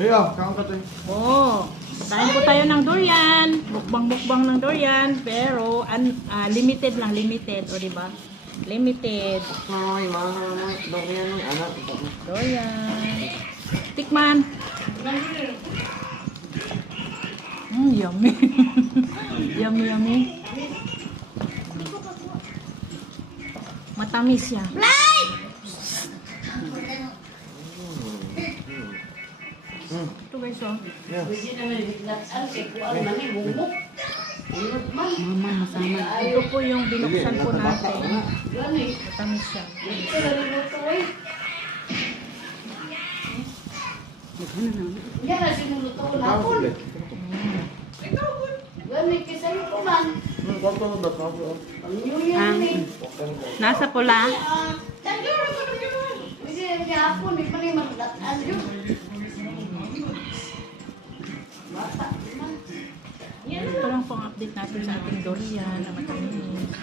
Kaya, kaon ka tayo. Oh, kain po tayo ng durian. Mukbang-mukbang ng durian. Pero, limited lang, limited. O, diba? Limited. Ay, mahal. Durian mo, anak. Durian. Tikman. Yummy. Yummy, yummy. Matamis siya. Ito guys, oh. Yeah. Mama, masama. Ito po yung binuksan po natin. Matamis siya. Yan na sinuluto ko na po. Gamit ka sa'yo ko man. Kanto na ba? Kanto. Nasa pula. Kasi kahapon, di pa rin maglataan yun. Bata. Ito lang po ang update natin sa ating durian na matamis.